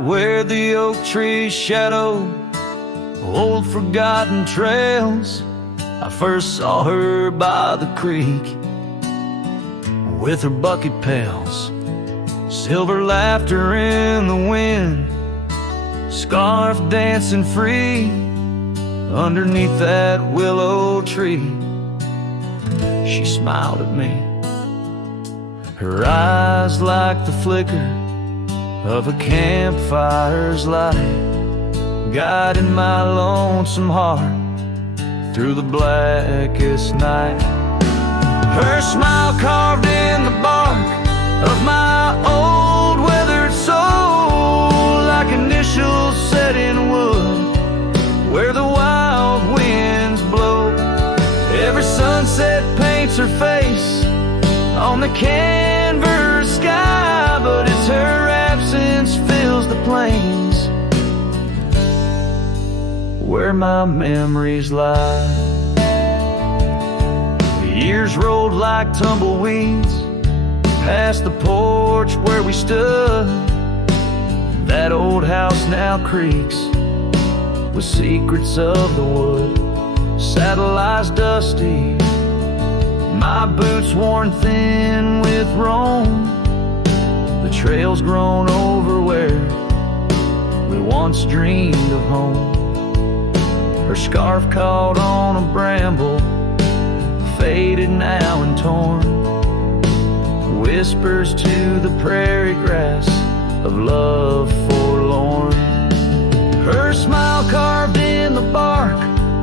out where the oak trees shadow old forgotten trails, I first saw her by the creek with her bucket pails. Silver laughter in the wind, scarf dancing free underneath that willow tree. She smiled at me, her eyes like the flicker of a campfire's light, guiding my lonesome heart through the blackest night. Her smile carved in the bark of my old weathered soul, like initials set in wood where the wild winds blow. Every sunset paints her face on the canvas sky, but it's her absence fills the plains where my memories lie. The years rolled like tumbleweeds past the porch where we stood. That old house now creaks with secrets of the wood. Saddle eyes dusty, my boots worn thin with Rome. The trail's grown over where we once dreamed of home. Her scarf caught on a bramble, faded now and torn, whispers to the prairie grass of love forlorn. Her smile carved in the bark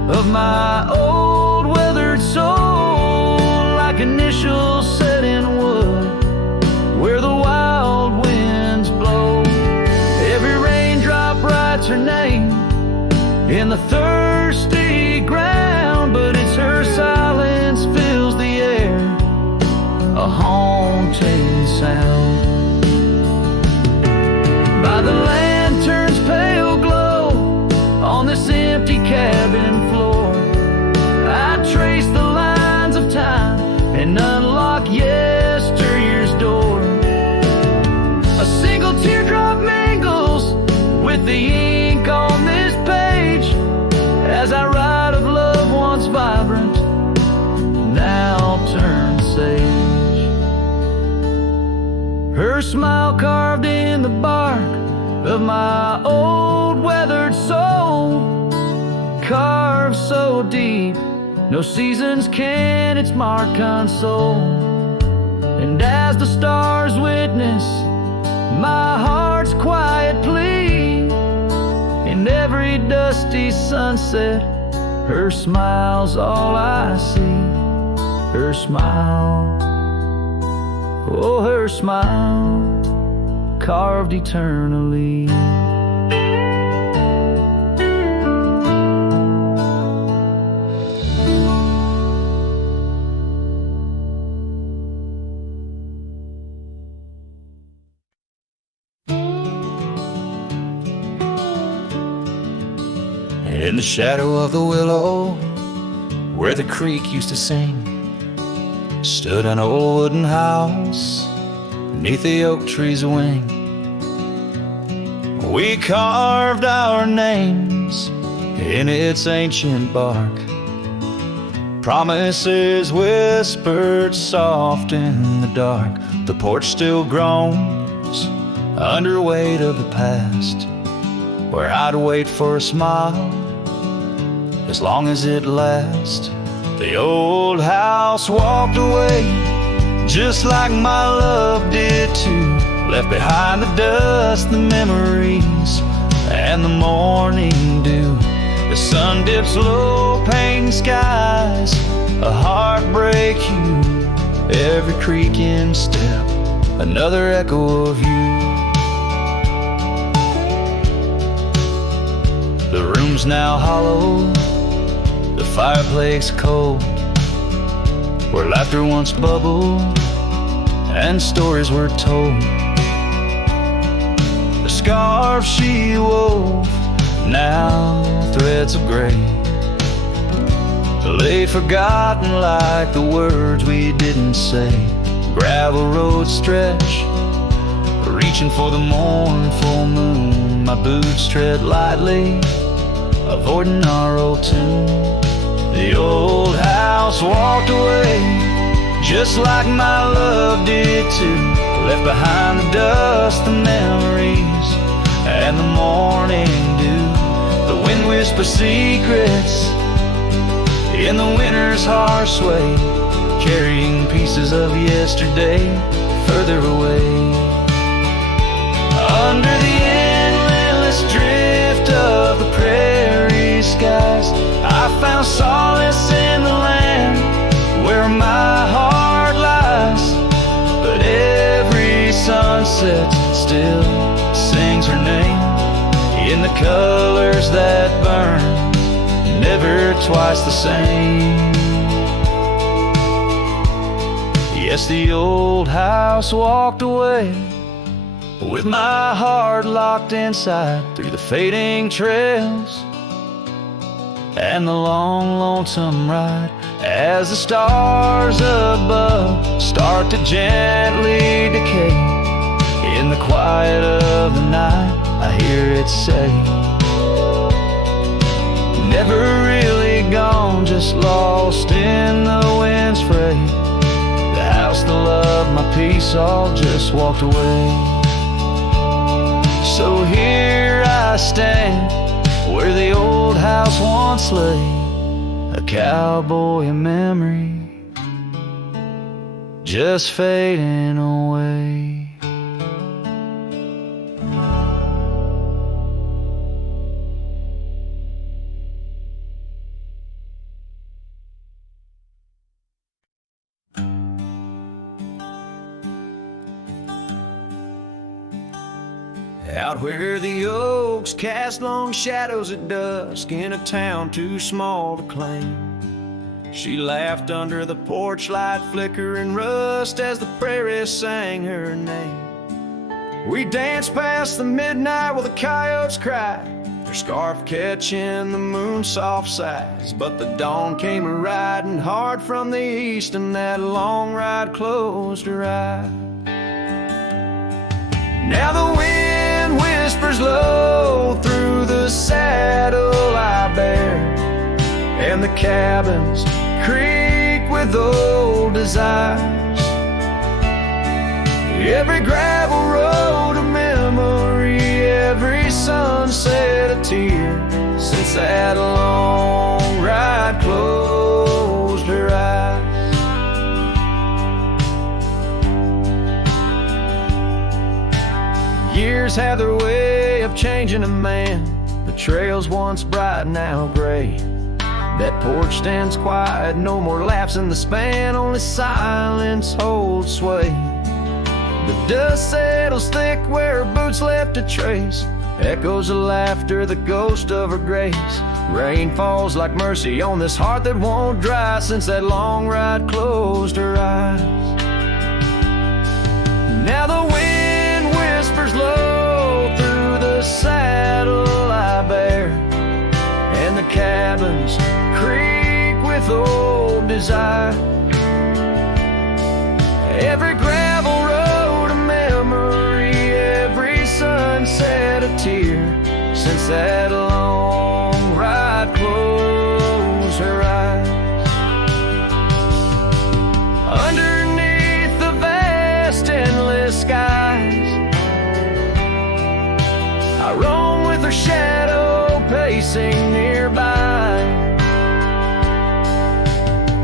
of my old weathered soul, like initials set in wood where the wild winds blow. Every raindrop writes her name in the thirsty ground, but it's her silence fills the air, a haunting sound. By the lantern's pale glow on this empty cabin floor, I trace the lines of time and unlock yesteryear's door. A single teardrop mingles with the ink on this page as I write of love once vibrant, now turned sage. Her smile carved in the bark of my old weathered soul, carved so deep no seasons can its mark console. And as the stars witness my heart's quiet plea, in every dusty sunset her smile's all I see. Her smile, oh her smile, carved eternally. In the shadow of the willow, where the creek used to sing, stood an old wooden house beneath the oak tree's wing. We carved our names in its ancient bark, promises whispered soft in the dark. The porch still groans under weight of the past, where I'd wait for a smile as long as it lasts. The old house walked away just like my love did too, left behind the dust, the memories, and the morning dew. The sun dips low, painting skies, a heartbreak hue, every creaking step, another echo of you. The room's now hollow, the fireplace cold, where laughter once bubbled and stories were told. The scarf she wove, now threads of gray, lay forgotten like the words we didn't say. Gravel roads stretch, reaching for the mournful moon my boots tread lightly, avoiding our old tune. The old house walked away, just like my love did too. Left behind the dust, the memories, and the morning dew. The wind whispers secrets in the winter's harsh sway, carrying pieces of yesterday further away. Under the endless drift of the prairie skies, I found solace in the land where my heart lies. But every sunset still sings her name in the colors that burn, never twice the same. Yes, the old house walked away, with my heart locked inside, through the fading trails and the long, lonesome ride. As the stars above start to gently decay, in the quiet of the night I hear it say, never really gone, just lost in the wind's fray. The house, the love, my peace all just walked away. So here I stand, where the old house once lay, a cowboy in memory, just fading away. Out where the oaks cast long shadows at dusk, in a town too small to claim, she laughed under the porch light flickering rust as the prairie sang her name. We danced past the midnight while the coyotes cried, their scarf catching the moon's soft sighs. But the dawn came a-riding hard from the east, and that long ride closed her eyes. Now the wind whispers low through the saddle I bear, and the cabins creak with old desires. Every gravel road a memory, every sunset a tear, since that long ride closed her eyes. Years have their way of changing a man. The trails once bright, now gray. That porch stands quiet, no more laughs in the span, only silence holds sway. The dust settles thick where her boots left a trace, echoes of laughter, the ghost of her grace. Rain falls like mercy on this heart that won't dry, since that long ride closed her eyes. Now the wind whispers low through the saddle I bear, and the cabins creak with old desire. Every gravel road a memory, every sunset a tear, since that long ride closed her eyes. Underneath the vast endless skies, I roam with her shadow pacing nearby.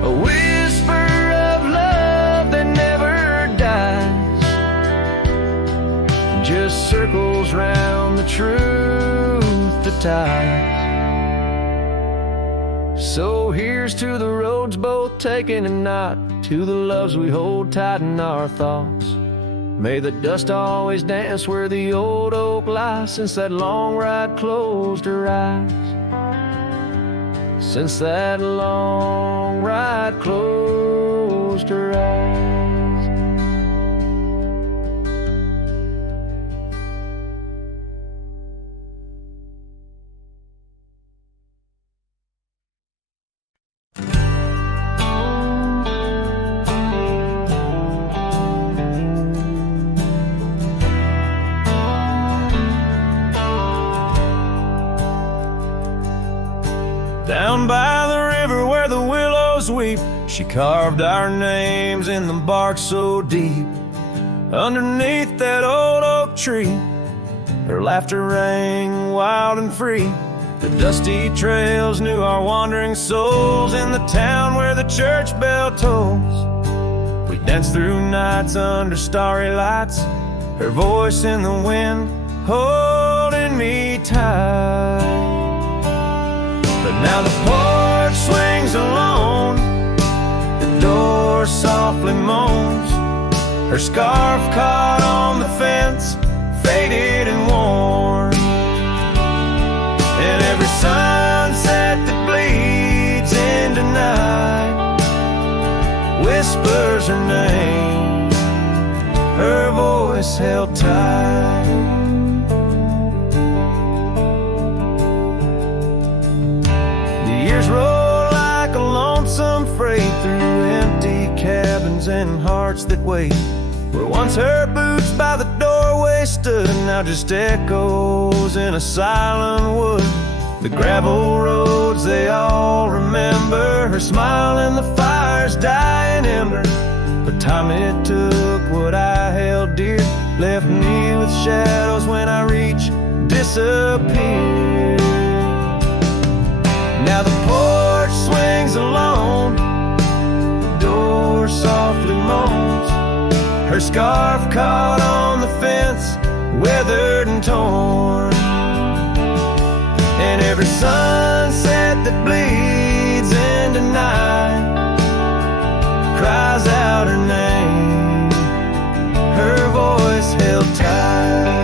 A whisper of love that never dies, just circles round the truth that ties. So here's to the roads both taken and not, to the loves we hold tight in our thoughts. May the dust always dance where the old oak lies, since that long ride closed her eyes. Since that long ride closed her eyes. Down by the river where the willows weep, she carved our names in the bark so deep. Underneath that old oak tree, her laughter rang wild and free. The dusty trails knew our wandering souls in the town where the church bell tolls. We danced through nights under starry lights, her voice in the wind holding me tight. But now the porch swings alone, the door softly moans, her scarf caught on the fence, faded and worn. And every sunset that bleeds into night whispers her name, her voice held tight. The years roll like a lonesome freight through empty cabins and hearts that wait. Where once her boots by the doorway stood, now just echoes in a silent wood. The gravel roads they all remember, her smile in the fire's dying ember. But time it took what I held dear, left me with shadows when I reach disappear. Now the porch swings alone, the door softly moans, her scarf caught on the fence, weathered and torn. And every sunset that bleeds into night cries out her name, her voice held tight.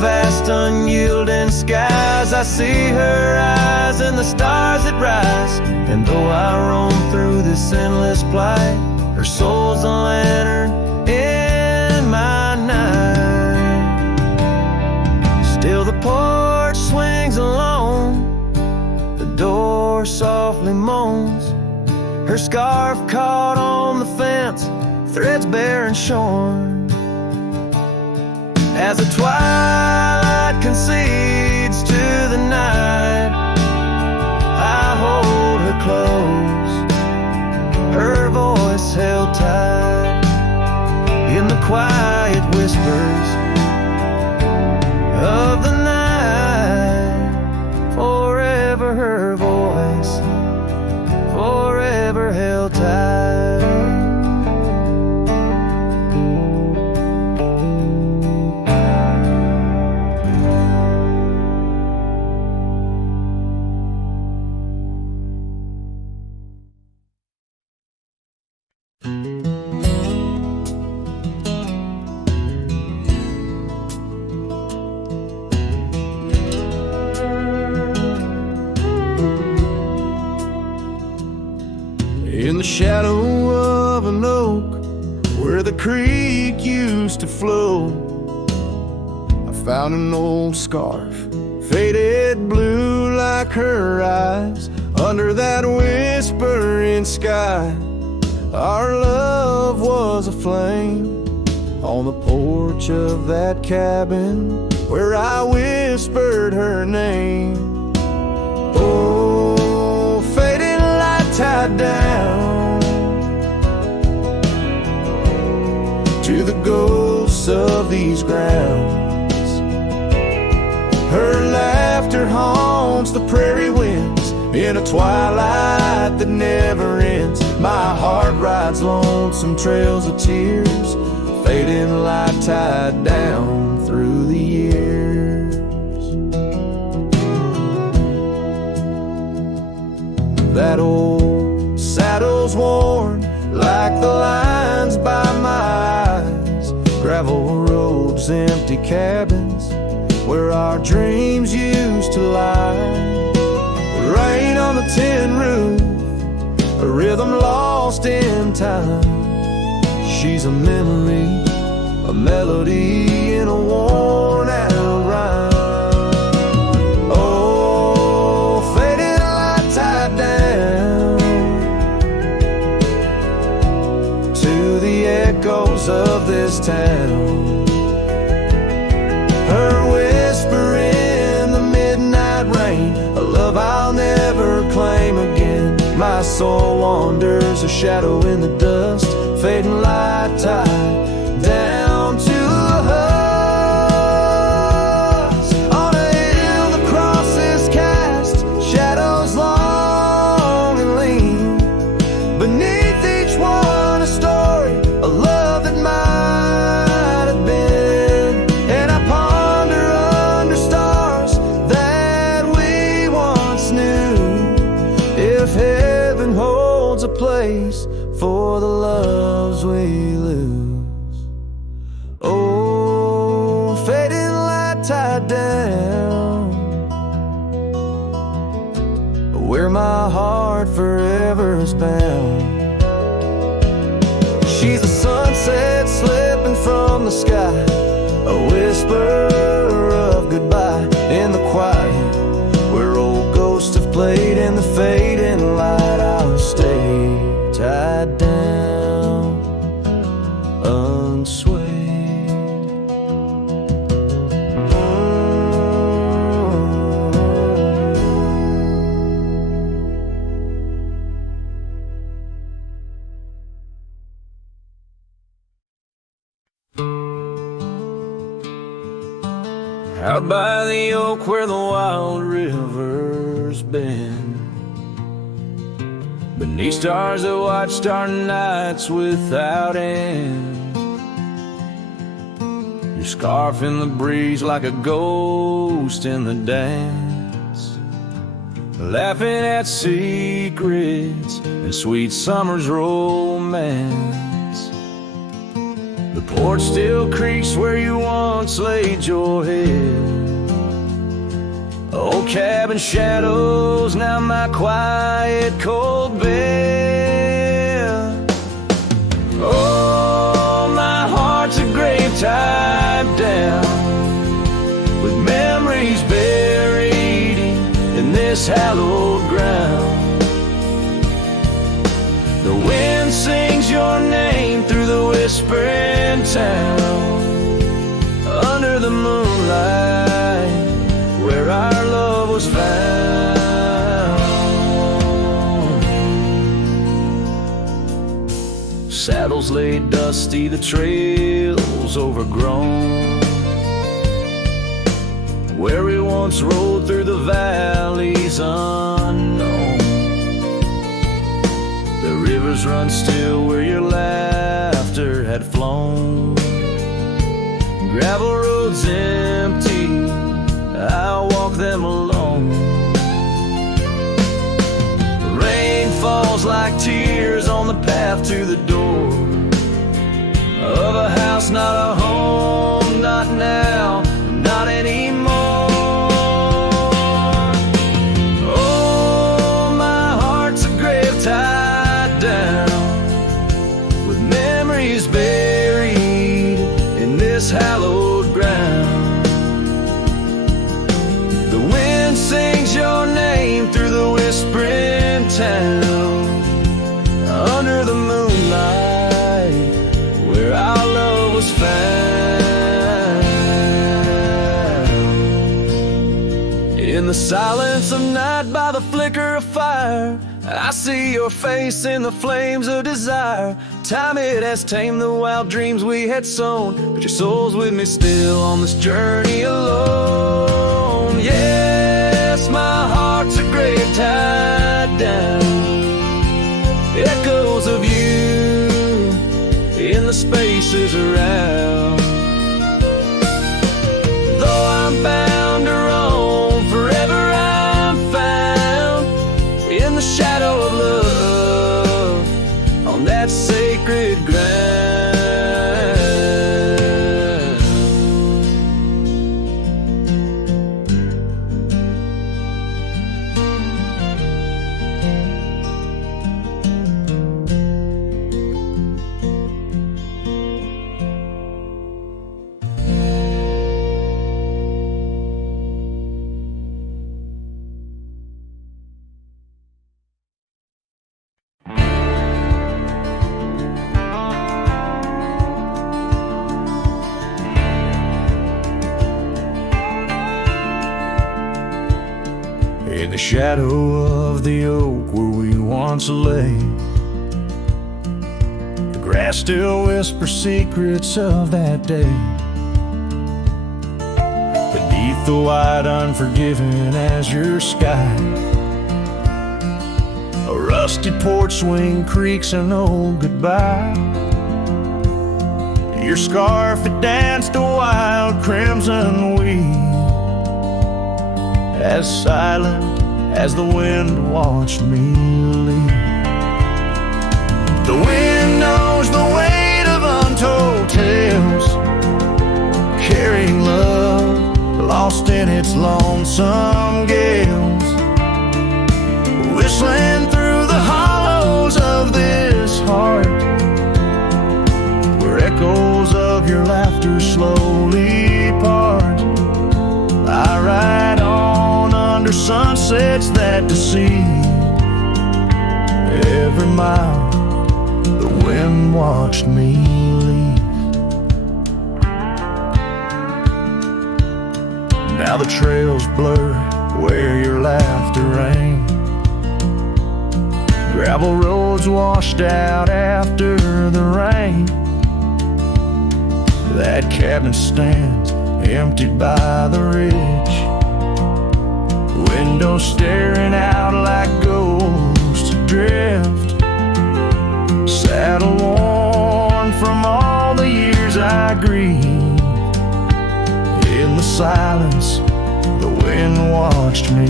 Vast unyielding skies, I see her eyes and the stars that rise. And though I roam through this endless plight, her soul's the lantern in my night. Still the porch swings alone, the door softly moans, her scarf caught on the fence, threads bare and shorn. As the twilight concedes to the night, I hold her close, her voice held tight. In the quiet whispers of the night, forever her voice, forever held tight. In the shadow of an oak where the creek used to flow, I found an old scarf, faded blue like her eyes. Under that whispering sky, our love was a flame. On the porch of that cabin where I whispered her name. Oh, fading light tied down to the ghosts of these grounds. Her laughter haunts the prairie winds in a twilight that never ends. My heart rides lonesome trails of tears, fading light tied down through the years. That old saddle's worn like the lines by my eyes. Gravel roads, empty cabins where our dreams used to lie. Rain on the tin roof, a rhythm lost in time. She's a memory, a melody in a worn out rhyme. Oh, faded light tied down town. Her whisper in the midnight rain, a love I'll never claim again. My soul wanders, a shadow in the dust, fading light tide down to a husk. On a hill the cross is cast, shadows long and lean. Beneath each one a story, a love that might have been. And I ponder under stars that we once knew, if heaven holds a place for the loves we lose. Oh, fading light tide down, where my heart forever is bound. She's the sunset slipping from the sky, a whisper of goodbye in the quiet, where old ghosts have played in the fading light. I'll stay tied down, unswayed. Out by the oak where the wild river's been, beneath stars that watched our nights without end. Your scarf in the breeze like a ghost in the dance, laughing at secrets and sweet summer's romance. The porch still creaks where you once laid your head. Old cabin shadows, now my quiet cold bed. Oh, my heart's a grave tied down, with memories buried in this hallowed ground. The wind sings your name through the whispering town, under the moonlight where our love was found. Saddles laid dusty, the trails overgrown, where we once rode through the valleys unknown. The rivers run still where your laughter had flown. Gravel roads empty, I'll walk them alone. The rain falls like tears on the path to the door of a house, not a home, not now, not anymore. Oh, my heart's a grave tied down, with memories buried in this hallowed ground. The wind sings your name through the whispering town, under the moonlight where our love was found. In the silence of night by the flicker of fire, I see your face in the flames of desire. Time it has tamed the wild dreams we had sown, but your soul's with me still on this journey alone. Yes, my heart's a grave tied down, echoes of you in the spaces around. Though I'm bound to roam, forever I'm found in the shadow of love on that sacred ground. the shadow of the oak where we once lay. The grass still whispers secrets of that day. Beneath the white unforgiving azure sky, a rusty porch swing creaks an old goodbye. Your scarf, it danced a wild crimson weave, as silent as the wind watched me leave. The wind knows the weight of untold tales, carrying love lost in its lonesome gales, whistling through the hollows of this heart, where echoes of your laughter slowly part. I ride on under sunsets that deceive. Every mile the wind watched me leave. Now the trails blur where your laughter rang, gravel roads washed out after the rain. That cabin stands emptied by the ridge, windows staring out like ghosts adrift. Saddle worn from all the years I grieve. In the silence, the wind watched me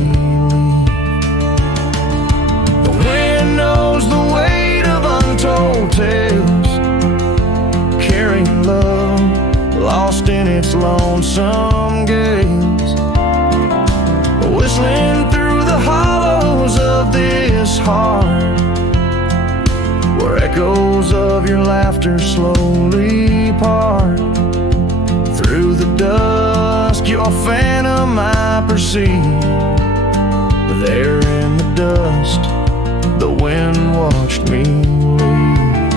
leave. The wind knows the weight of untold tales, carrying love lost in its lonesome gaze, whistling through the hollows of this heart, where echoes of your laughter slowly part. Through the dusk, your phantom I perceive. There in the dust, the wind watched me leave.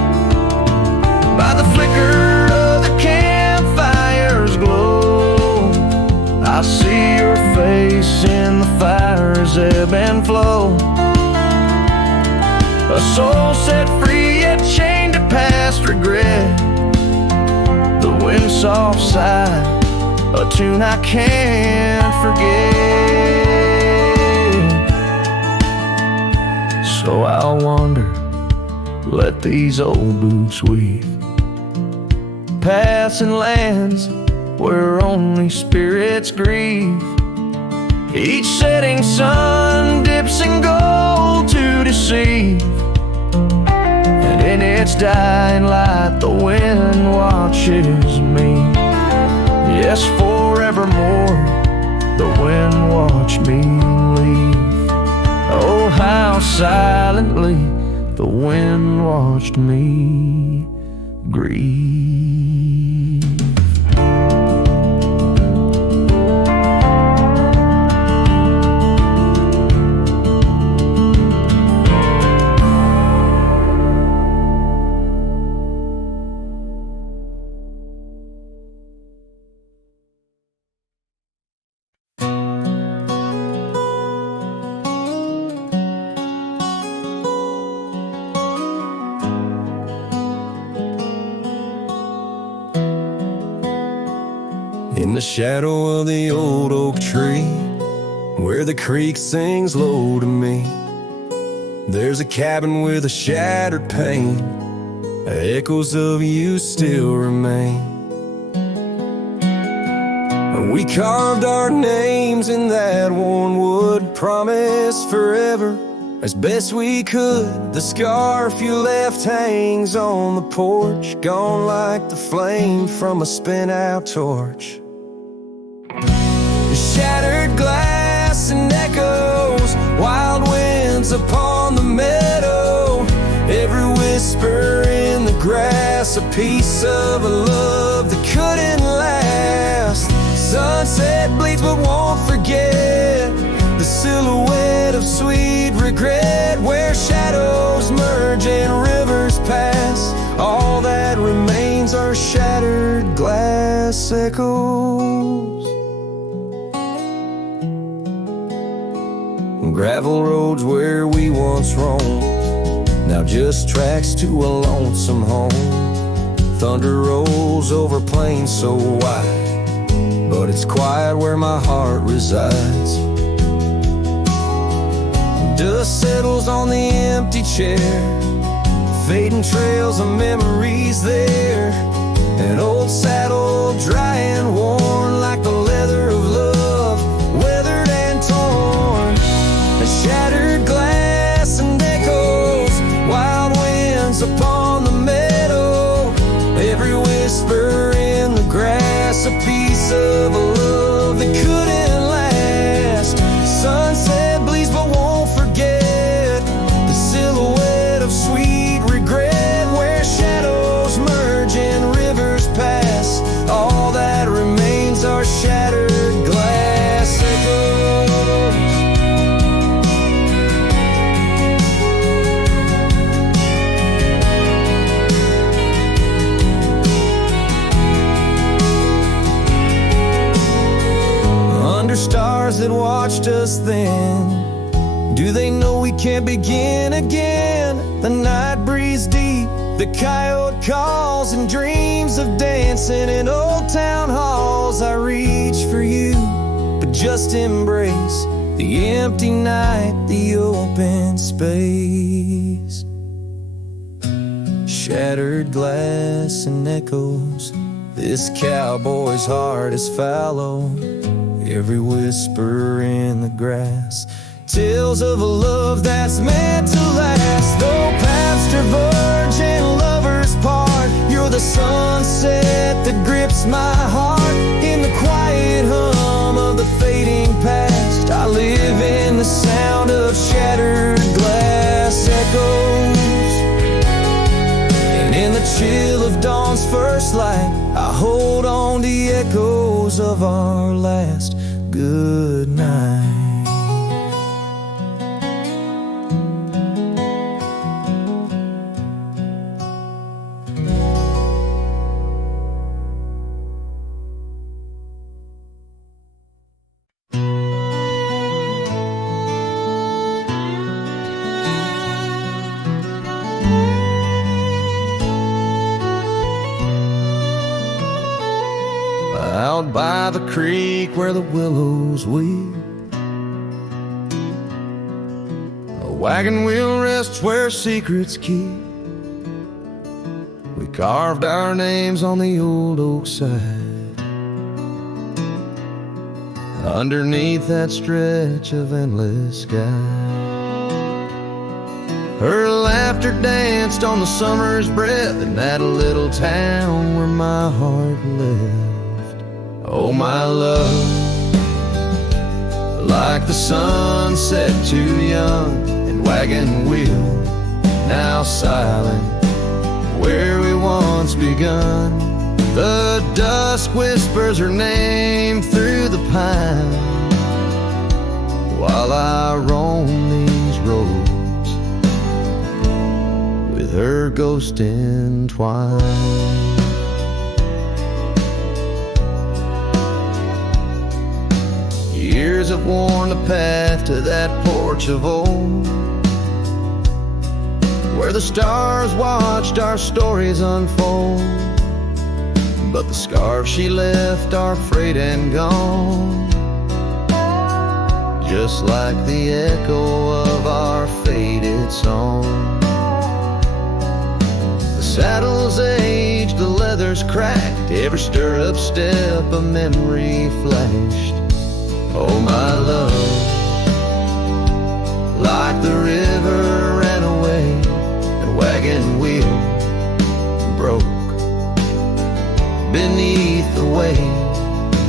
By the flicker of the campfire's glow, I see your face in the fire's ebb and flow. A soul set free yet chained to past regret. The wind's soft sigh, a tune I can't forget. So I'll wander, let these old boots weave, paths and lands where only spirits grieve. Each setting sun dips in gold to deceive, and in its dying light the wind watches me. Yes, forevermore the wind watched me leave. Oh, how silently the wind watched me grieve. In the shadow of the old oak tree, where the creek sings low to me, there's a cabin with a shattered pane. Echoes of you still remain. We carved our names in that worn wood, promised forever as best we could. The scarf you left hangs on the porch, gone like the flame from a spent-out torch. Shattered glass and echoes, wild winds upon the meadow, every whisper in the grass, a piece of a love that couldn't last. Sunset bleeds but won't forget the silhouette of sweet regret, where shadows merge and rivers pass. All that remains are shattered glass echoes. Gravel roads where we once roamed, now just tracks to a lonesome home. Thunder rolls over plains so wide, but it's quiet where my heart resides. Dust settles on the empty chair, fading trails of memories there. An old saddle, dry and worn like the leather of love, weathered and torn. A shattered glass and echoes, wild winds upon the meadow. Every whisper in the grass, a piece of a love that couldn't last. Sunset bleeds but won't forget the silhouette of sweet regret, where shadows merge and rivers pass. All that remains are shattered glass echoes. Under stars that watched us then, do they know we can't begin again? The night breeze deep, the coyote calls, and dreams of dancing in old town halls. I reach for you, but just embrace the empty night, the open space. Shattered glass and echoes, this cowboy's heart is fallow. Every whisper in the grass, tales of a love that's meant to last. Though paths diverge and lovers part, you're the sunset that grips my heart. In the quiet hum of the fading past, I live in the sound of shattered glass echoes. And in the chill of dawn's first light, I hold on to the echoes of our last good night. Out by the creek where the willows weep, a wagon wheel rests where secrets keep. We carved our names on the old oak side, underneath that stretch of endless sky. Her laughter danced on the summer's breath in that little town where my heart left. Oh, my love, like the sunset too young, and wagon wheel now silent where we once begun. The dusk whispers her name through the pine while I roam these roads with her ghost entwined. Years have worn the path to that porch of old, where the stars watched our stories unfold. But the scars she left are frayed and gone, just like the echo of our faded song. The saddle's aged, the leather's cracked, every stirrup step a memory flashed. Oh, my love, like the river ran away, the wagon wheel broke beneath the weight.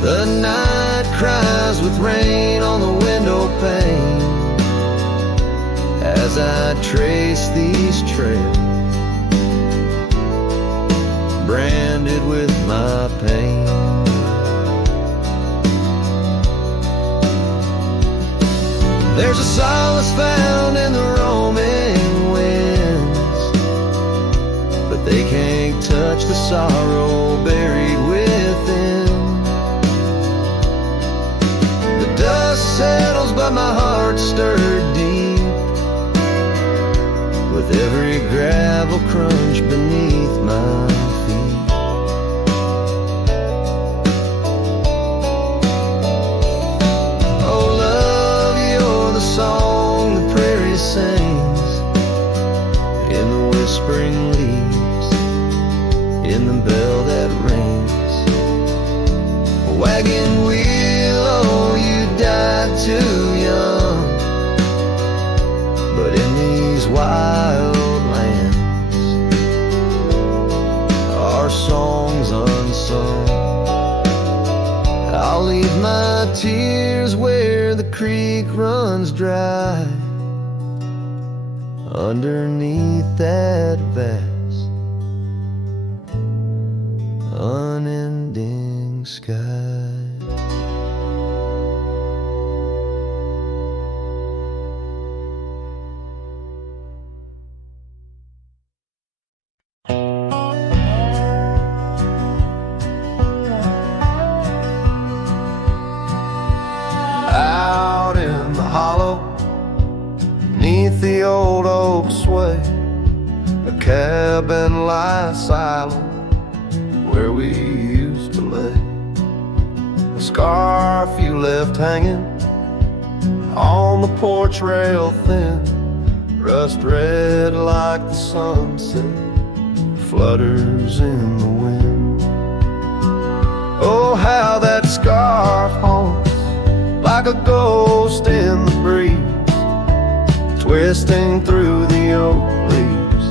The night cries with rain on the window pane as I trace these trails, branded with my pain. There's a solace found in the roaming winds, but they can't touch the sorrow buried within. The dust settles but my heart stirred with every gravel crunch beneath my feet. Oh love, you're the song the prairie sings in the whispering leaves, in the bell that rings. A wagon wheel, oh you died too young, but in these wild lands our songs unsung. I'll leave my tears where the creek runs dry, underneath that vast unending sky. Out in the hollow, neath the old oak sway, a cabin lies silent where we used to lay. A scarf you left hanging on the porch rail thin, rust red like the sunset, flutters in the wind. Oh, how that scarf haunts like a ghost in the breeze, twisting through the oak leaves,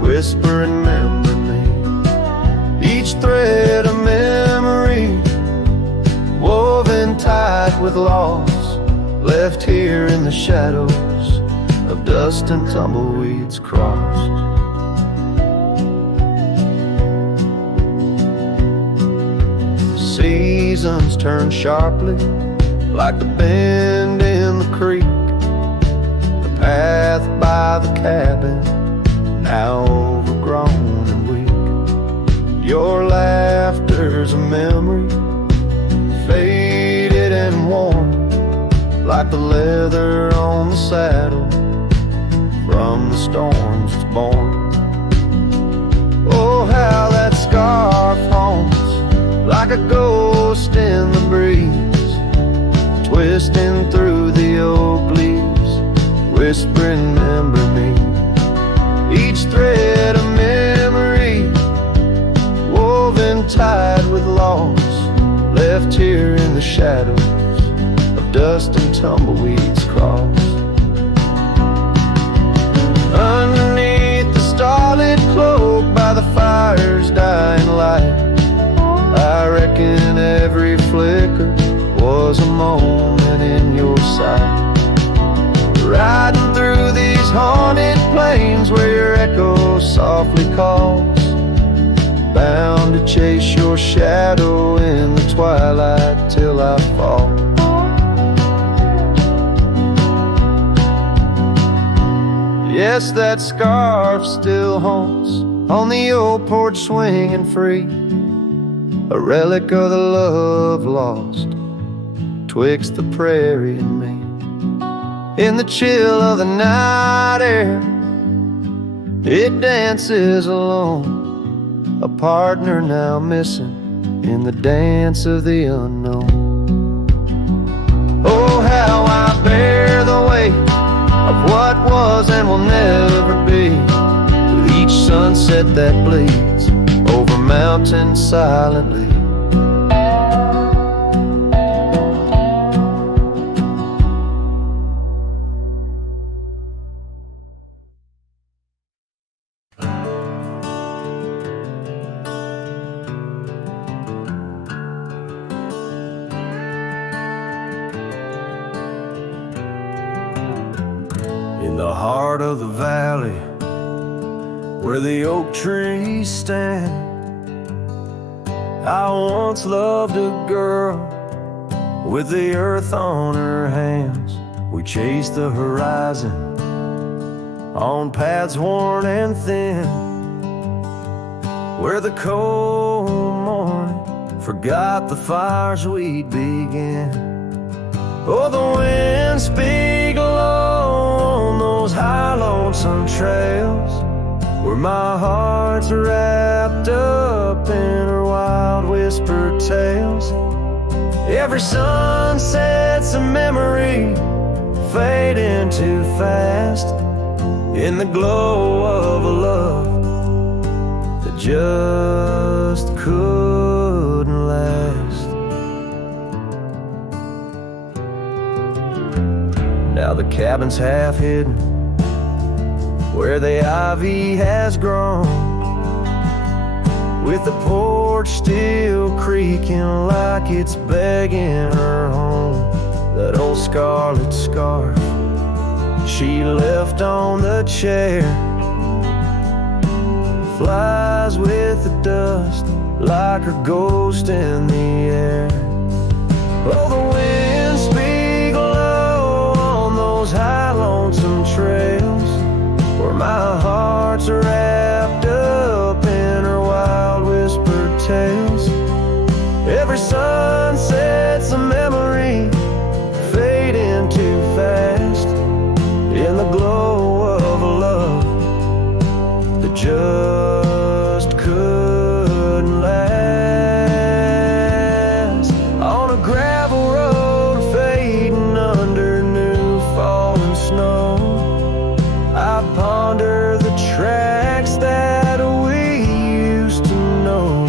whispering remember me. Each thread a memory, woven tight with loss, left here in the shadows of dust and tumbleweeds crossed. Seasons turn sharply like the bend in the creek, the path by the cabin now overgrown and weak. Your laughter's a memory, faded and worn, like the leather on the saddle from the storms it's born. Oh, how that scarf haunts like a ghost in the breeze, twisting through the oak leaves, whispering remember me. Each thread a memory, woven tied with loss, left here in the shadows of dust and tumbleweeds crossed. Underneath the starlit cloak by the fire's dying light, I reckon every flicker was a moment in your sight. Riding through these haunted plains where your echo softly calls, bound to chase your shadow in the twilight till I fall. Yes, that scarf still haunts on the old porch swinging free, a relic of the love lost twixt the prairie and me. In the chill of the night air, it dances alone, a partner now missing in the dance of the unknown. Oh, how I bear the weight of what was and will never be, with each sunset that bleeds over mountains silently. In the heart of the valley, where the oak trees stand, I once loved a girl with the earth on her hands. We chased the horizon on paths worn and thin, where the cold morning forgot the fires we'd began. Oh, the winds speak low on those those high lonesome trails where my heart's wrapped up in her wild whispered tales. Every sunset's a memory fading too fast in the glow of a love that just couldn't last. Now the cabin's half hidden where the ivy has grown, with the porch still creaking like it's begging her home. That old scarlet scarf she left on the chair flies with the dust like her ghost in the air. Oh, the winds speak low on those high lonesome trails where my heart's wrapped up in her wild whispered tales. Every sunset's a memory fading too fast in the glow of a love that just couldn't last. On a gravel road fading under new fallen snow, I ponder the tracks that we used to know,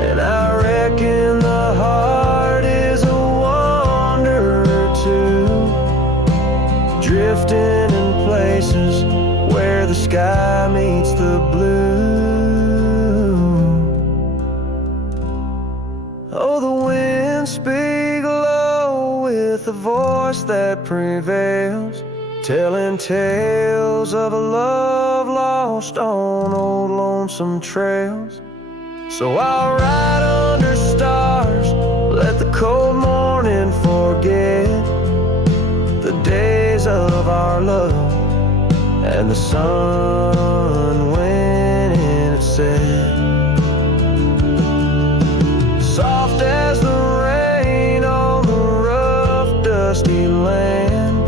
and I reckon the heart is a wanderer too, drifting in places where the sky meets the blue. Oh, the winds speak low with a voice that prevails, telling tales of a love lost on old lonesome trails. So I'll ride under stars, let the cold morning forget the days of our love and the sun when it set. Soft as the rain on the rough dusty land,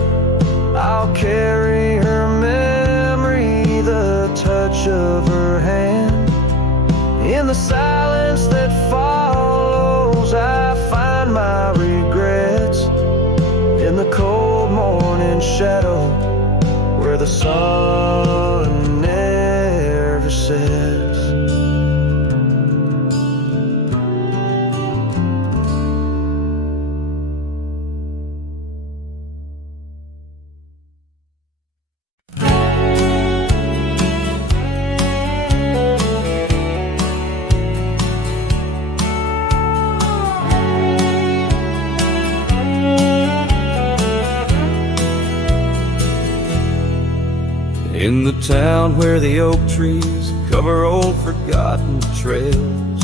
I'll carry her memory, the touch of her hand. In the silence that follows, I find my regrets in the cold morning shadow where the sun never sets. In the town where the oak trees cover old forgotten trails,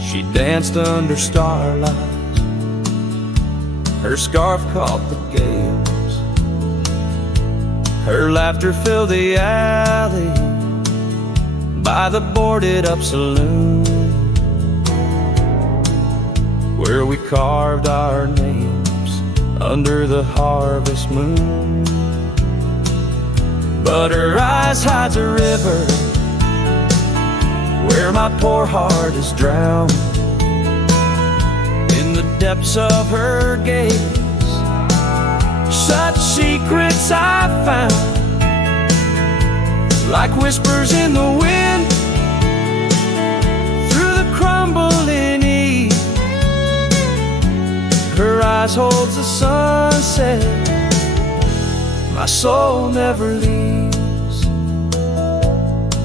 she danced under starlight, her scarf caught the gales, her laughter filled the alley by the boarded up saloon, where we carved our names under the harvest moon. But her eyes hides a river where my poor heart is drowned. In the depths of her gaze, such secrets I found, like whispers in the wind through the crumbling eve. Her eyes holds the sunset, my soul never leaves.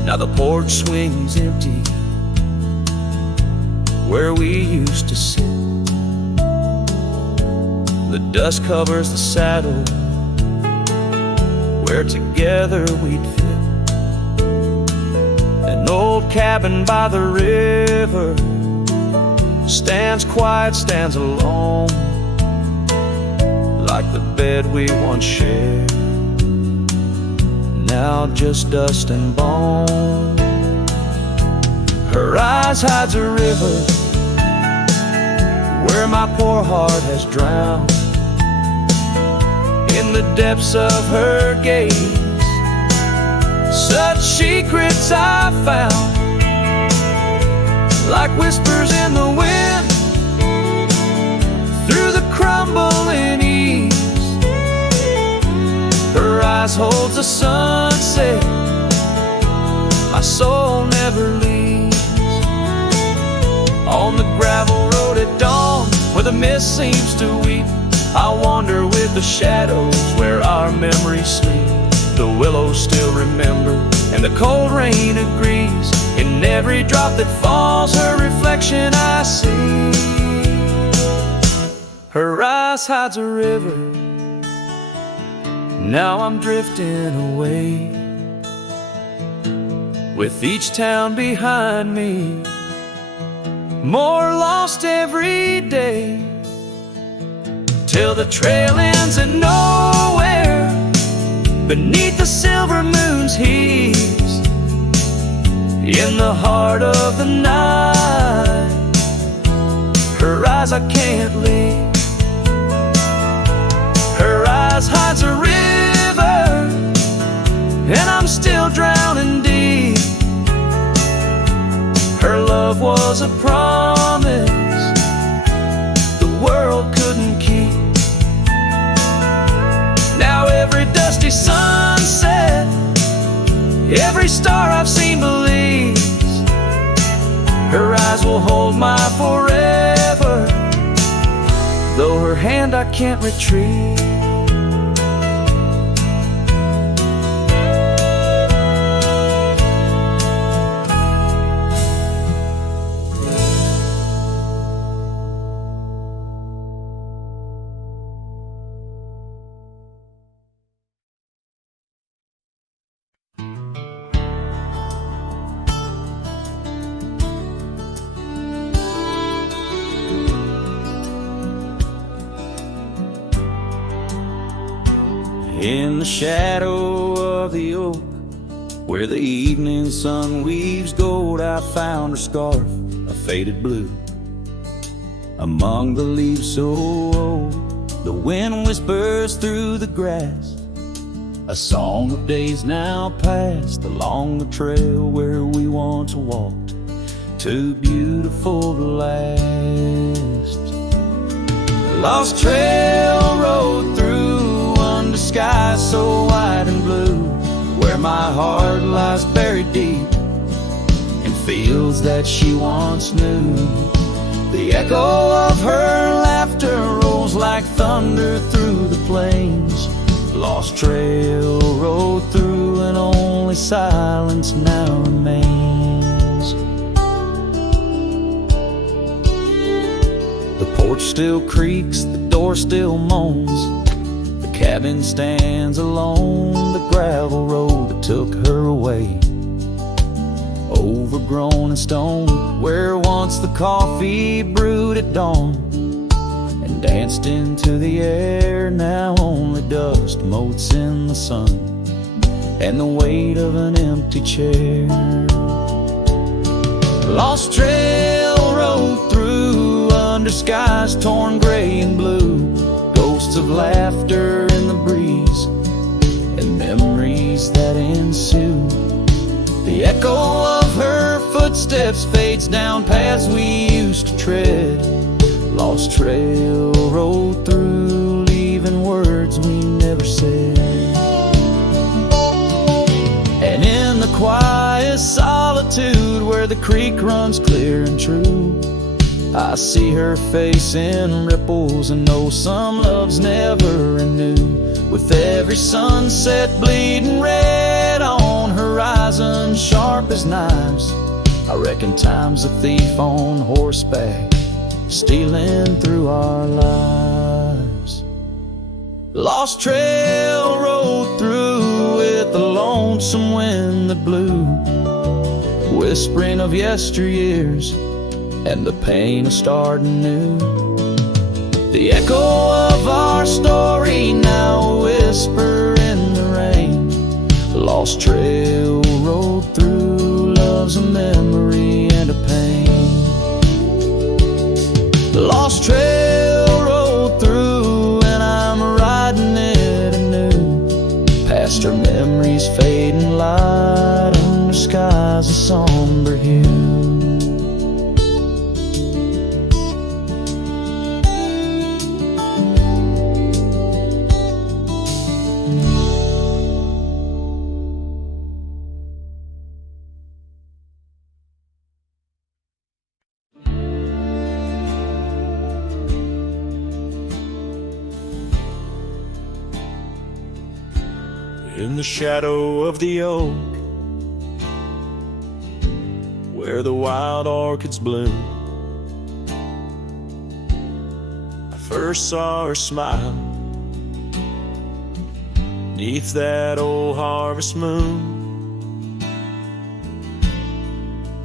Now the porch swings empty where we used to sit. The dust covers the saddle where together we'd fit. An old cabin by the river stands quiet, stands alone, like the bed we once shared, now just dust and bone. Her eyes hides a river where my poor heart has drowned. in the depths of her gaze. Such secrets I found, like whispers in the wind, through the crumbling eaves. Her eyes holds the sunset, my soul never leaves. On the gravel road at dawn, where the mist seems to weep, I wander with the shadows where our memories sleep. The willows still remember, and the cold rain agrees. In every drop that falls, her reflection I see. Her eyes hides a river, now I'm drifting away, with each town behind me, more lost every day, till the trail ends in nowhere, beneath the silver moon's heaves. In the heart of the night, her eyes I can't leave. Her eyes hides a river, and I'm still drowning deep. Her love was a promise the world couldn't keep. Now every dusty sunset, every star I've seen believes her eyes will hold my forever, though her hand I can't retrieve. In the shadow of the oak, where the evening sun weaves gold, I found her scarf, a faded blue. Among the leaves so old, the wind whispers through the grass, a song of days now past, along the trail where we once walked, too beautiful to last. Lost trail rode through under skies so white and blue, where my heart lies buried deep in fields that she once knew. The echo of her laughter rolls like thunder through the plains. Lost trail rode through, and only silence now remains. The porch still creaks, the door still moans, cabin stands alone, the gravel road that took her away, overgrown and stone, where once the coffee brewed at dawn and danced into the air. Now only dust motes in the sun and the weight of an empty chair. Lost trail rode through under skies torn gray and blue, ghosts of laughter in the breeze and memories that ensue. The echo of her footsteps fades down paths we used to tread. Lost trail rode through, leaving words we never said. And in the quiet solitude where the creek runs clear and true, I see her face in ripples and know some loves never renew. With every sunset bleeding red on horizon sharp as knives, I reckon time's a thief on horseback, stealing through our lives. Lost trail rode through with the lonesome wind that blew, whispering of yesteryears and the pain of starting new. The echo of our story now a whisper in the rain. Lost trail rode through, love's a memory and a pain. The lost trail rode through, and I'm riding it memories fading light under skies of somber hue. In the shadow of the oak, where the wild orchids bloom, I first saw her smile 'neath that old harvest moon.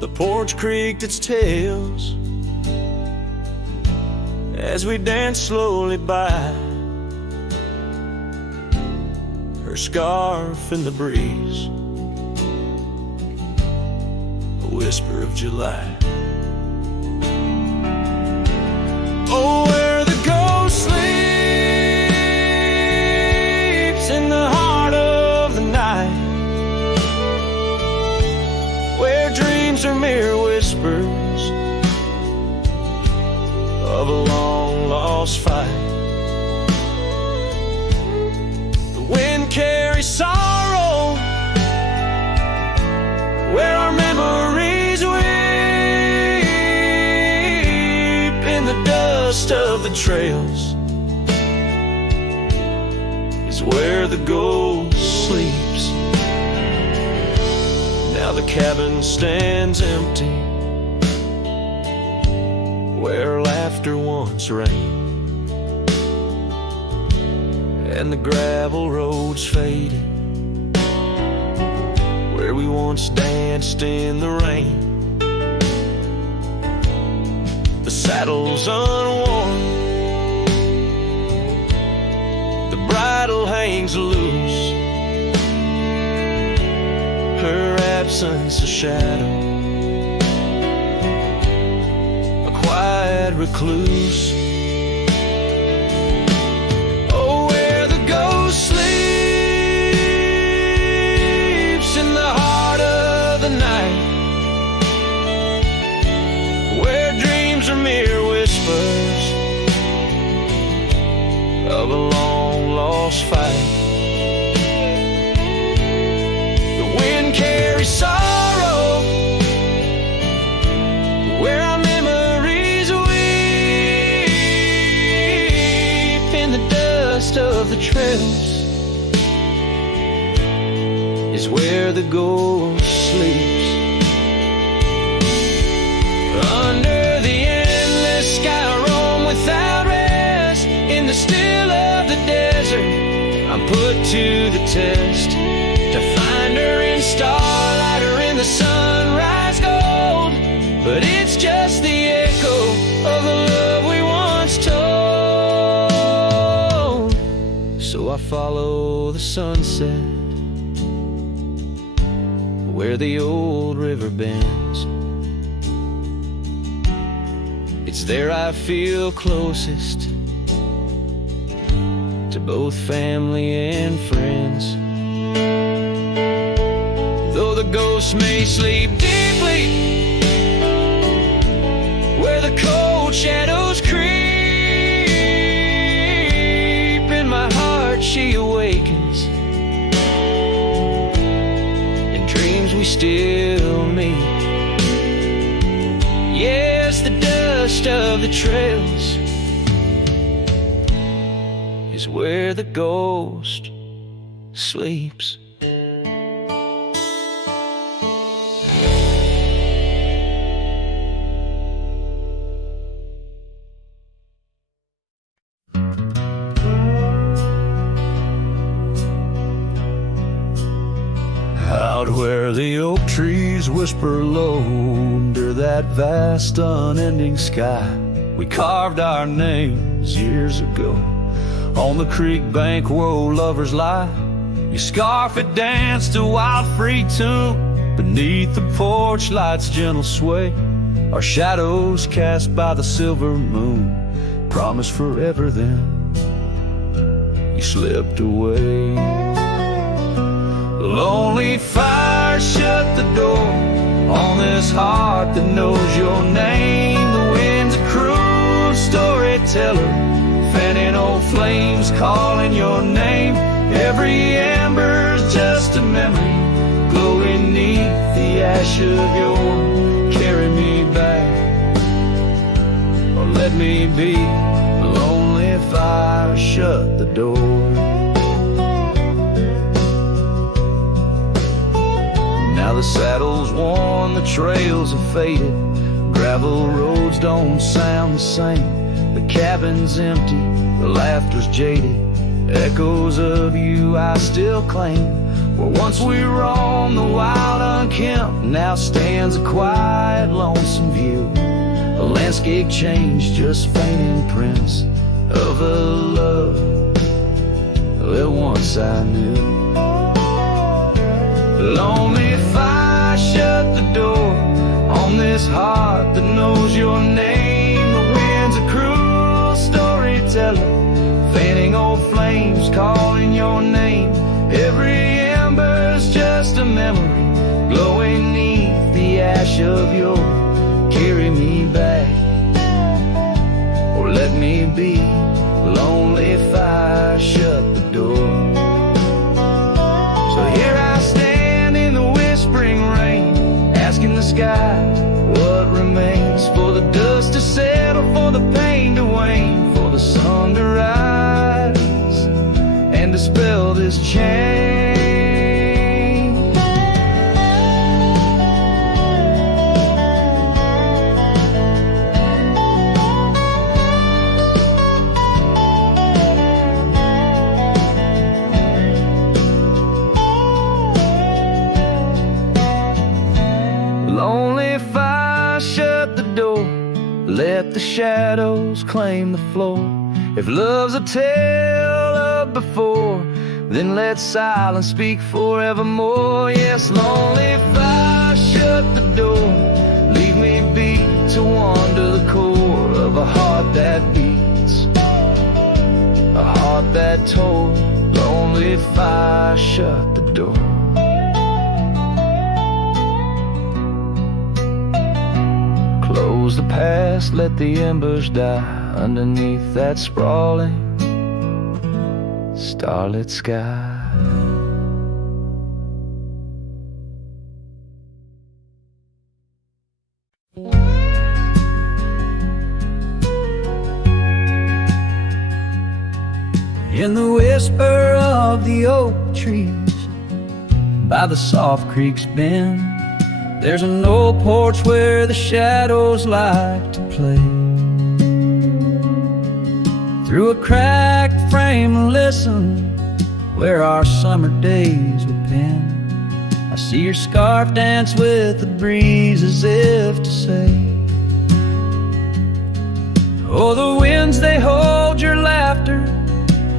The porch creaked its tails as we danced slowly by, her scarf in the breeze, a whisper of July. Oh, where the ghost sleeps in the heart of the night, where dreams are mere whispers of a long lost fight. Wind carries sorrow where our memories weep in the dust of the trails is where the ghost sleeps. Now the cabin stands empty where laughter once reigned, and the gravel roads faded where we once danced in the rain. The saddle's unworn, the bridle hangs loose, her absence a shadow, a quiet recluse. Sleeps in the heart of the night, where dreams are mere whispers of a long lost fight. The wind carries sorrow where our memories weep in the dust of the trails is where the ghost sleeps. Under the endless sky I roam without rest, in the still of the desert I'm put to the test, to find her in starlight or in the sunrise gold. But it's just the echo of the love we once told. So I follow the sunset where the old river bends. It's there I feel closest to both family and friends. Though the ghosts may sleep deeply where the cold shadows creep, in my heart she awakens, in dreams we still meet. Yes, the dust of the trails is where the ghost sleeps. Out where the oak trees whisper low under that vast unending sky, we carved our names years ago on the creek bank where old lovers lie. Your scarf it danced a wild free tune beneath the porch light's gentle sway. Our shadows cast by the silver moon promised forever, then you slipped away. Lonely fire, shut the door on this heart that knows your name. The wind's a cruel storyteller, fanning old flames, calling your name. Every ember's just a memory, glowing neath the ash of your. Carry me back, or let me be. Lonely fire, shut the door. Now the saddle's worn, the trails have faded, gravel roads don't sound the same. The cabin's empty, the laughter's jaded, echoes of you I still claim. Where once we roamed the wild unkempt, now stands a quiet, lonesome view. A landscape changed, just faint imprints of a love that once I knew. Lonely fire, shut the door on this heart that knows your name. The wind's a cruel storyteller, fanning old flames, calling your name. Every ember's just a memory, glowing neath the ash of your. Carry me back, or let me be. Lonely fire, shut the door. So here I stand in the whispering rain, asking the sky what remains. For the dust to settle, for the pain to wane, for the sun to rise and dispel this chain. Lonely fire, shut the door, let the shadows claim the floor. If love's a tale of before, then let silence speak forevermore. Yes, lonely fire, shut the door, leave me be to wander the core of a heart that beats, a heart that told. Lonely fire, shut the door. Close the past, let the embers die underneath that sprawling starlit sky. In the whisper of the oak trees by the soft creek's bend, there's an old porch where the shadows like to play. Through a cracked frame, listen where our summer days were penned. I see your scarf dance with the breeze as if to say, oh, the winds, they hold your laughter,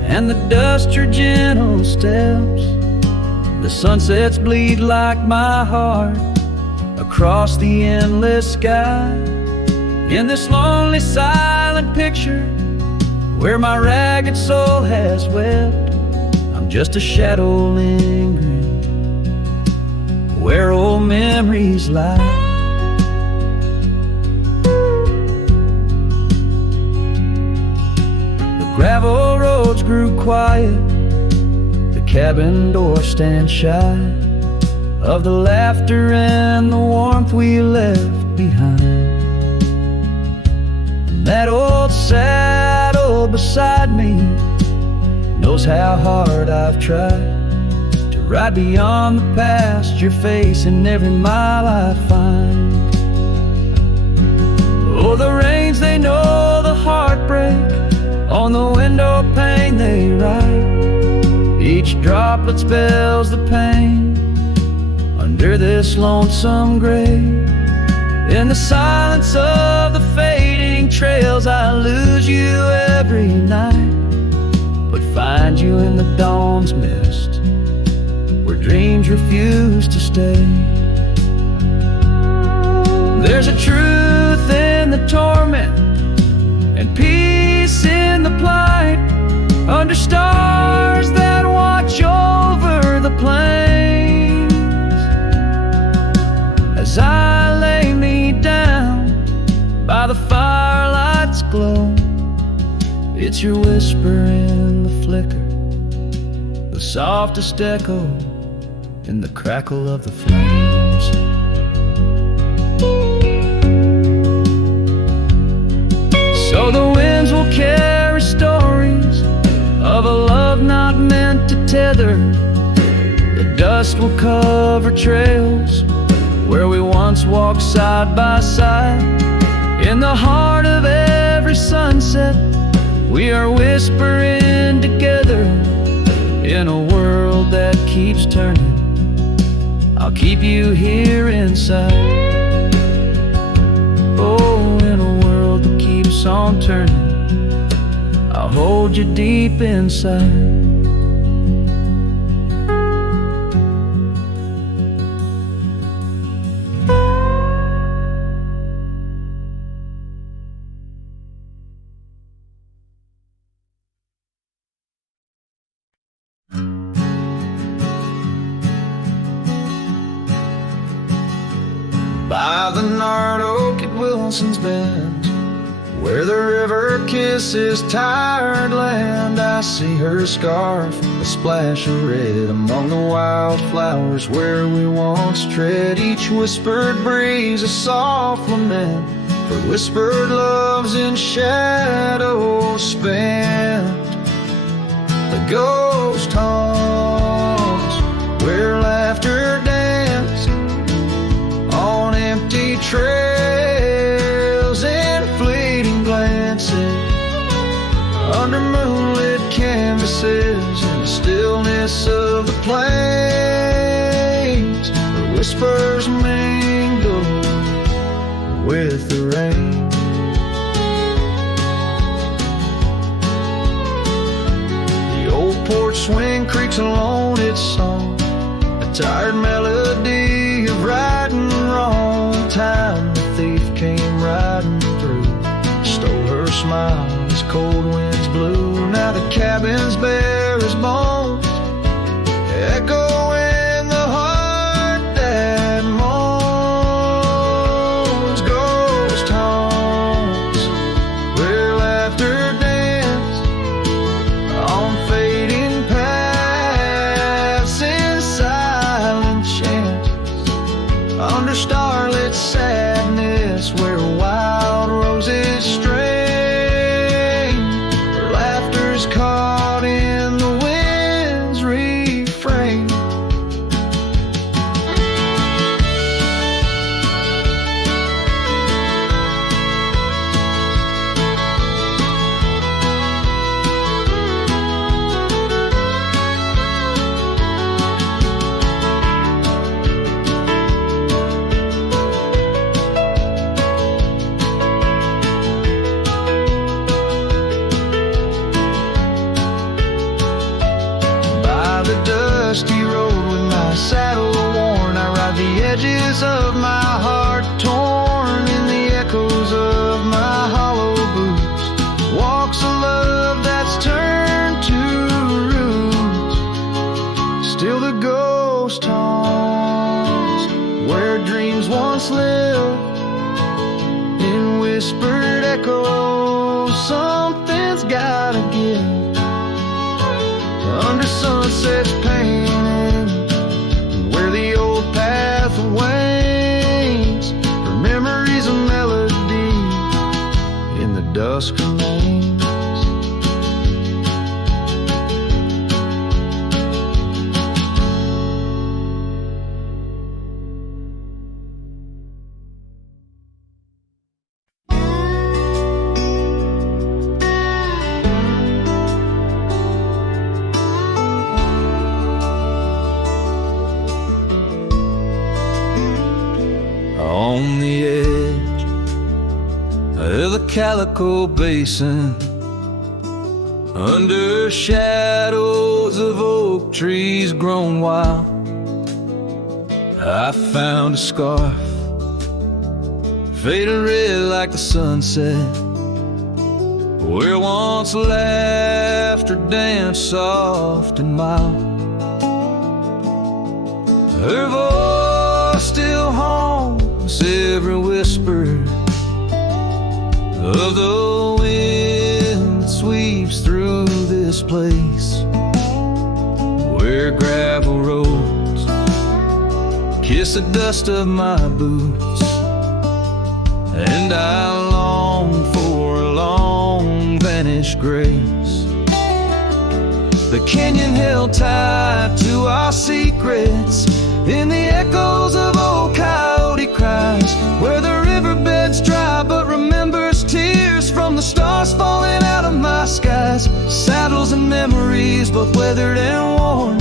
and the dust your gentle steps. The sunsets bleed like my heart across the endless sky. In this lonely silent picture where my ragged soul has wept, I'm just a shadow lingering where old memories lie. The gravel roads grew quiet, the cabin door stands shy of the laughter and the warmth we left behind. And that old saddle beside me knows how hard I've tried to ride beyond the past your face in every mile I find. Oh, the rains, they know the heartbreak, on the window pane they write. Each droplet spells the pain under this lonesome grave. In the silence of the fading trails, I lose you every night, but find you in the dawn's mist where dreams refuse to stay. There's a truth in the torment and peace in the plight, under stars that watch over the plain. It's your whisper in the flicker, the softest echo in the crackle of the flames. So the winds will carry stories of a love not meant to tether. The dust will cover trails where we once walked side by side. In the heart of every sunset, we are whispering together. In a world that keeps turning, I'll keep you here inside. Oh, in a world that keeps on turning, I'll hold you deep inside. By the gnarled oak at Wilson's Bend, where the river kisses tired land, I see her scarf, a splash of red among the wildflowers where we once tread. Each whispered breeze a soft lament for whispered loves in shadows spent. The ghost haunts where laughter danced on empty trails and fleeting glances under moonlit canvases in the stillness of the plains. The whispers mingle with the rain. The old porch swing creaks alone its song, a tired melody of right and wrong. Time the thief came riding through, stole her smile as cold winds blew. Now the cabin's bare as bones, echo in the heart that moans. Ghost haunts where laughter danced on fading paths in silent chants under starlit sadness where wild roses strain, where laughter's caught in the wind's refrain. Dusty road with my saddle worn, I ride the edges of my heart torn in the echoes of my hollow boots. Walks a love that's turned to roots. Still the ghost haunts where dreams once lived in whispered echoes. Something's gotta give under sunset's painting, where the old path wanes, her memories a melody in the dusk remains. On the edge of the Calico Basin, under shadows of oak trees grown wild, I found a scarf faded red like the sunset, where once laughter danced soft and mild. Her voice still haunts every whisper of the wind that sweeps place where gravel roads kiss the dust of my boots, and I long for a long vanished grace. The canyon held tight to our secrets in the echoes of old coyote cries, where the riverbed's dry but remembers tears from the stars falling out of my skies. Saddles and memories, both weathered and worn,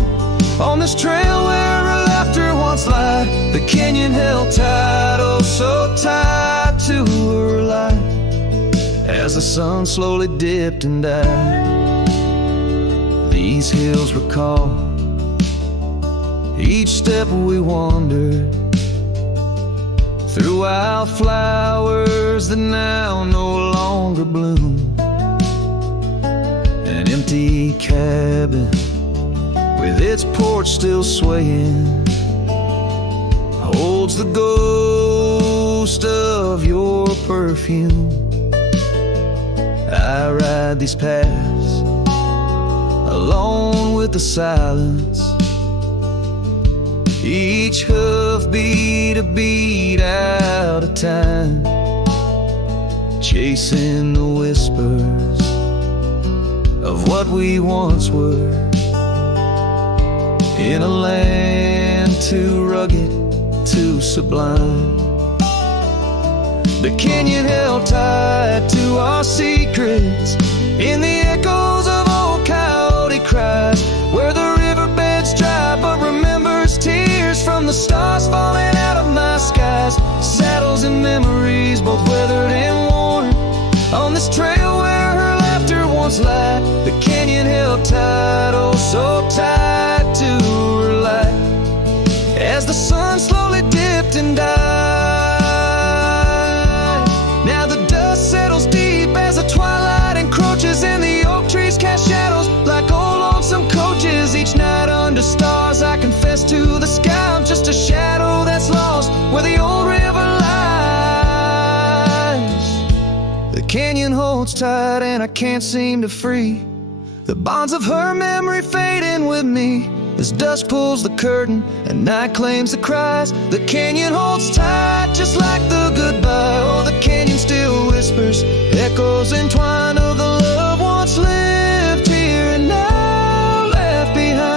on this trail where her laughter once lied. The canyon held tight, oh so tight to her light, as the sun slowly dipped and died. These hills recall each step we wandered through wildflowers that now no longer bloom. An empty cabin with its porch still swaying holds the ghost of your perfume. I ride these paths alone with the silence, each hoof beat a beat out of time, chasing the whispers of what we once were, in a land too rugged, too sublime. The canyon held tight to our secrets in the echoes of old coyote cries, where the riverbed's dry but remembers tears from the stars falling out of my skies. Saddles and memories, both weathered and worn, on this trail where her laughter once lied. The canyon held tight, oh so tight to her light, as the sun slowly dipped and died. Now the dust settles deep as the twilight encroaches, and the oak trees cast shadows like old lonesome coaches. Each night under stars I confess to the sky I'm just a shadow that's lost where the old river lies. The canyon holds tight and I can't seem to free the bonds of her memory fading with me, as dusk pulls the curtain and night claims the cries. The canyon holds tight just like the goodbye. Oh, the canyon still whispers, echoes entwined of the love once lived here and now left behind.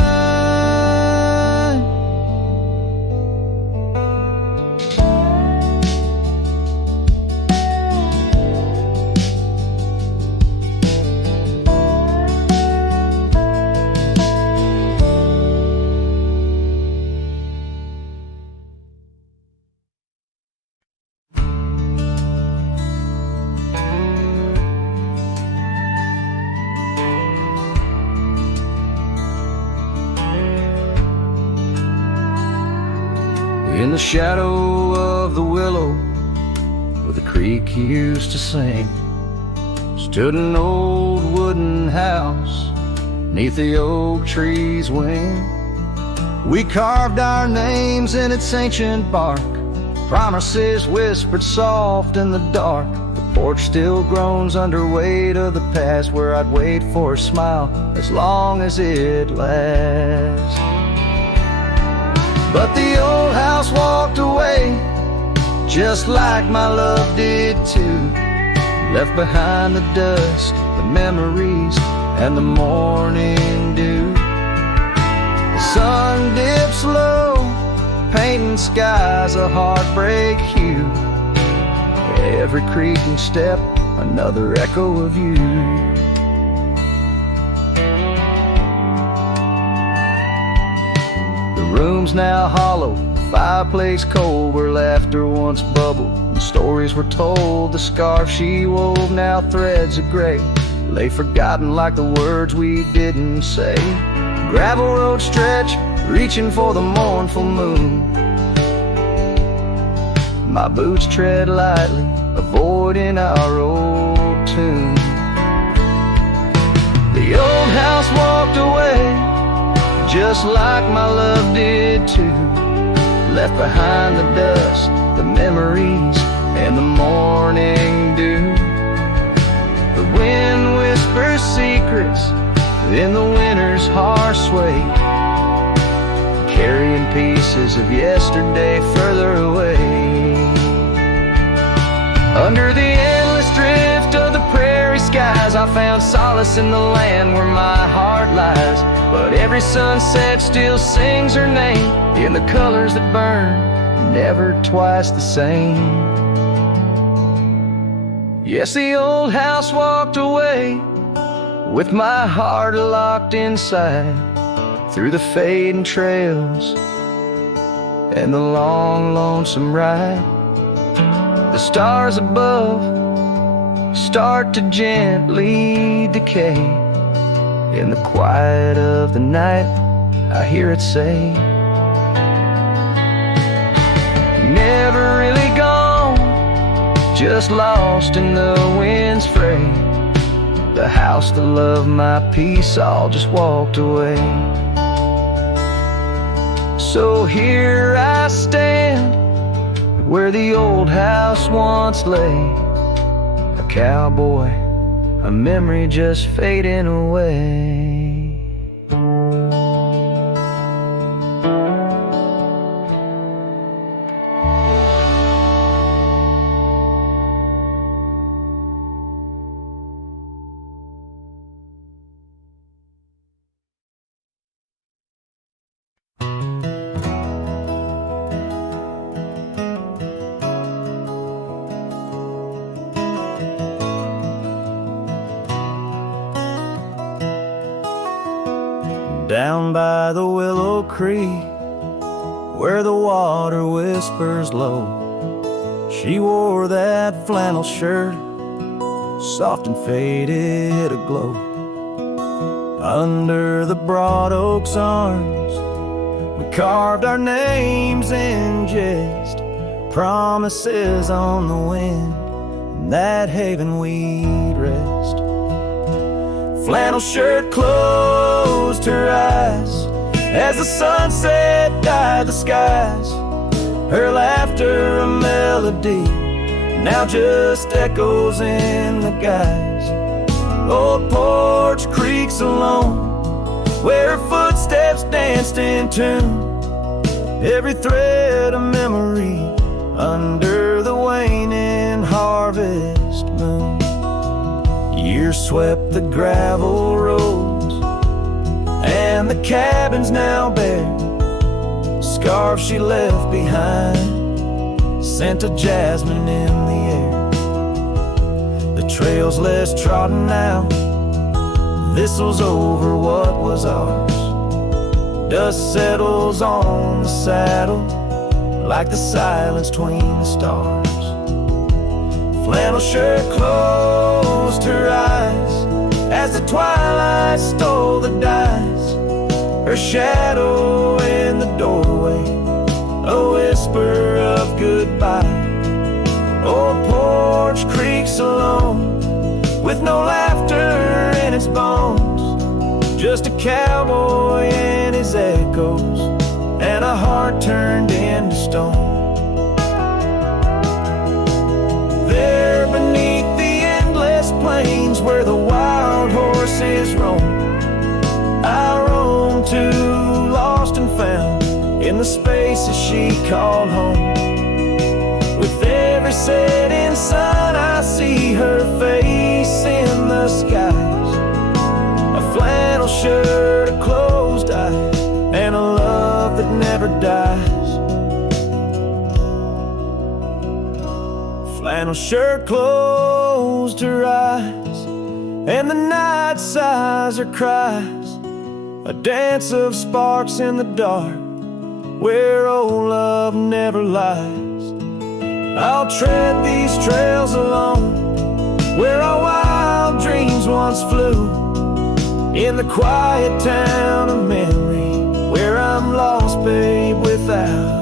In the shadow of the willow where the creek used to sing, stood an old wooden house neath the oak tree's wing. We carved our names in its ancient bark, promises whispered soft in the dark. The porch still groans under weight of the past, where I'd wait for a smile as long as it lasts. But the old house walked away, just like my love did too, left behind the dust, the memories, and the morning dew. The sun dips low, painting skies a heartbreak hue. Every creaking step, another echo of you. The room's now hollow, the fireplace cold, where laughter once bubbled and stories were told. The scarf she wove, now threads of gray, lay forgotten like the words we didn't say. Gravel road stretch, reaching for the mournful moon. My boots tread lightly, avoiding our old tune. The old house walked away, just like my love did too, left behind the dust, the memories, and the morning dew. The wind whispers secrets in the winter's harsh wake, carrying pieces of yesterday further away. Under the endless drift of the prairie skies, I found solace in the land where my heart lies. But every sunset still sings her name in the colors that burn, never twice the same. Yes, the old house walked away with my heart locked inside, through the fading trails and the long, lonesome ride. The stars above start to gently decay. In the quiet of the night, I hear it say, never really gone, just lost in the wind's fray. The house, the love, my peace, all just walked away. So here I stand, where the old house once lay, a cowboy, a memory just fading away. Down by the Willow Creek, where the water whispers low, she wore that flannel shirt, soft and faded aglow. Under the broad oak's arms, we carved our names in jest, promises on the wind, in that haven we'd rest. Flannel shirt closed her eyes as the sunset dyed the skies. Her laughter a melody, now just echoes in the guise. Old porch creaks alone, where her footsteps danced in tune. Every thread a memory under the waning harvest moon. Years swept the gravel roads, and the cabins now bare. Scarves she left behind, scent of jasmine in the air. The trail's less trodden now, thistles over what was ours. Dust settles on the saddle, like the silence between the stars. Flannel shirt closed her eyes as the twilight stole the dice. Her shadow in the doorway, a whisper of goodbye. Old porch creaks alone, with no laughter in its bones. Just a cowboy and his echoes, and a heart turned into stone. There beneath the endless plains, where the wild horses roam, I roam too, lost and found in the spaces she called home. With every setting sun, I see her face in the skies. A flannel shirt, a closed eye, and a love that never dies. Flannel shirt closed her eyes, and the night sighs her cries. A dance of sparks in the dark, where old love never lies. I'll tread these trails alone, where our wild dreams once flew. In the quiet town of memory, where I'm lost, babe, without